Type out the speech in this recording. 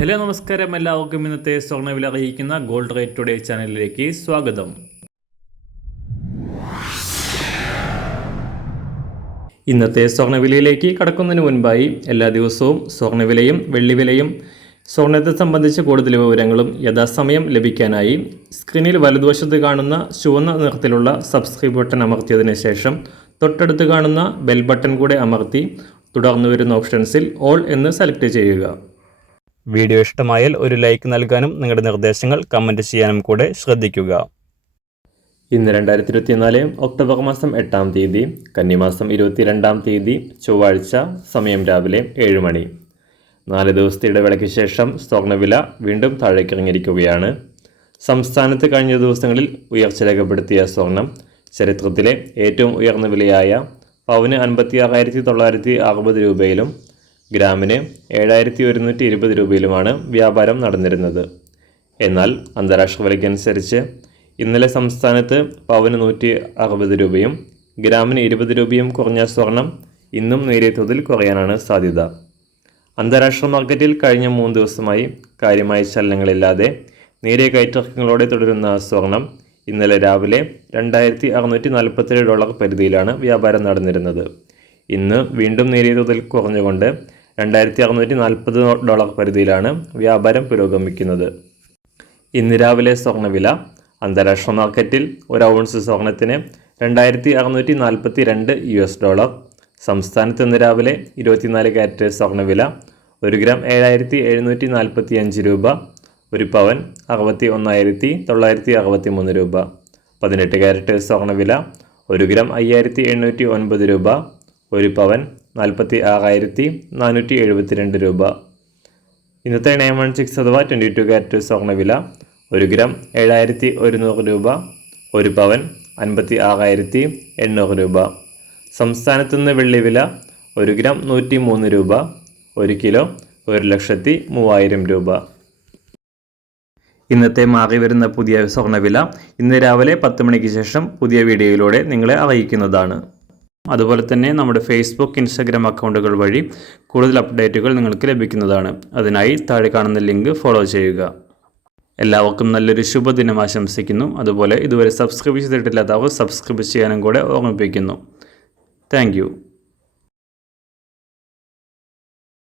Hello നമസ്കാരം, എല്ലാവർക്കും ഇന്നത്തെ സ്വർണ്ണവില അറിയിക്കുന്ന ഗോൾഡ് റേറ്റ് ടുഡേ ചാനലിലേക്ക് സ്വാഗതം. ഇന്നത്തെ സ്വർണ്ണവിലയിലേക്ക് കടക്കുന്നതിന് മുൻപായി എല്ലാ ദിവസവും സ്വർണ്ണവിലയും വെള്ളിവിലയും സ്വർണ്ണത്തെ സംബന്ധിച്ച കൂടുതൽ വിവരങ്ങളും യഥാസമയം ലഭിക്കാനായി സ്ക്രീനിൽ വലതുവശത്ത് കാണുന്ന ചുവന്ന നിറത്തിലുള്ള സബ്സ്ക്രൈബ് ബട്ടൺ അമർത്തിയതിനു ശേഷം തൊട്ടടുത്ത് കാണുന്ന ബെൽ ബട്ടൺ കൂടെ അമർത്തി തുടർന്ന് വരുന്ന ഓപ്ഷൻസിൽ ഓൾ എന്ന് സെലക്ട് ചെയ്യുക. വീഡിയോ ഇഷ്ടമായാൽ ഒരു ലൈക്ക് നൽകാനും നിങ്ങളുടെ നിർദ്ദേശങ്ങൾ കമൻറ്റ് ചെയ്യാനും കൂടെ ശ്രദ്ധിക്കുക. ഇന്ന് 2024 ഒക്ടോബർ മാസം 8-ാം തീയതി, കന്നിമാസം 22-ാം തീയതി ചൊവ്വാഴ്ച, സമയം രാവിലെ 7 മണി. 4 ദിവസത്തെ ഇടവേളയ്ക്ക് ശേഷം സ്വർണ്ണവില വീണ്ടും താഴേക്കിറങ്ങിയിരിക്കുകയാണ്. സംസ്ഥാനത്ത് കഴിഞ്ഞ ദിവസങ്ങളിൽ ഉയർച്ച രേഖപ്പെടുത്തിയ സ്വർണം ചരിത്രത്തിലെ ഏറ്റവും ഉയർന്ന വിലയായ പവന് 56,960 രൂപയിലും ഗ്രാമിന് 7,120 രൂപയിലുമാണ് വ്യാപാരം നടന്നിരുന്നത്. എന്നാൽ അന്താരാഷ്ട്ര വിലയ്ക്കനുസരിച്ച് ഇന്നലെ സംസ്ഥാനത്ത് പവന് 160 രൂപയും ഗ്രാമിന് 20 രൂപയും കുറഞ്ഞ സ്വർണം ഇന്നും നേരിയ തോതിൽ കുറയാനാണ് സാധ്യത. അന്താരാഷ്ട്ര മാർക്കറ്റിൽ കഴിഞ്ഞ 3 ദിവസമായി കാര്യമായ ചലനങ്ങളില്ലാതെ നേരിയ കയറ്റിറക്കങ്ങളോടെ തുടരുന്ന സ്വർണം ഇന്നലെ രാവിലെ $2,647 പരിധിയിലാണ് വ്യാപാരം നടന്നിരുന്നത്. ഇന്ന് വീണ്ടും നേരിയ തോതിൽ കുറഞ്ഞുകൊണ്ട് $2,640 പരിധിയിലാണ് വ്യാപാരം പുരോഗമിക്കുന്നത്. ഇന്ന് രാവിലെ സ്വർണ്ണവില അന്താരാഷ്ട്ര മാർക്കറ്റിൽ ഒരു ഔൺസ് സ്വർണത്തിന് $2,642, സംസ്ഥാനത്ത് ഇന്ന് രാവിലെ 24 കാരറ്റ് സ്വർണ്ണവില 1 ഗ്രാം 7,745 രൂപ, 1 പവൻ 61,963 രൂപ. 18 കാരറ്റ് സ്വർണ്ണവില 1 ഗ്രാം 5,809 രൂപ, 1 പവൻ 46,472 രൂപ. ഇന്നത്തെ 916 അഥവാ 22 കാരറ്റ് സ്വർണ്ണവില 1 ഗ്രാം 7,100 രൂപ, 1 പവൻ 56,800 രൂപ. സംസ്ഥാനത്തുനിന്ന് വെള്ളിവില 1 ഗ്രാം 103 രൂപ, 1 കിലോ 1,03,000 രൂപ. ഇന്നത്തെ മാറി വരുന്ന പുതിയ സ്വർണ്ണവില ഇന്ന് രാവിലെ 10 മണിക്ക് ശേഷം പുതിയ വീഡിയോയിലൂടെ നിങ്ങളെ അറിയിക്കുന്നതാണ്. അതുപോലെ തന്നെ നമ്മുടെ ഫേസ്ബുക്ക്, ഇൻസ്റ്റാഗ്രാം അക്കൗണ്ടുകൾ വഴി കൂടുതൽ അപ്ഡേറ്റുകൾ നിങ്ങൾക്ക് ലഭിക്കുന്നതാണ്. അതിനായി താഴെ കാണുന്ന ലിങ്ക് ഫോളോ ചെയ്യുക. എല്ലാവർക്കും നല്ലൊരു ശുഭദിനം ആശംസിക്കുന്നു. അതുപോലെ ഇതുവരെ സബ്സ്ക്രൈബ് ചെയ്തിട്ടില്ലാത്തവർ സബ്സ്ക്രൈബ് ചെയ്യാനും കൂടെ ഓർമ്മിപ്പിക്കുന്നു. താങ്ക്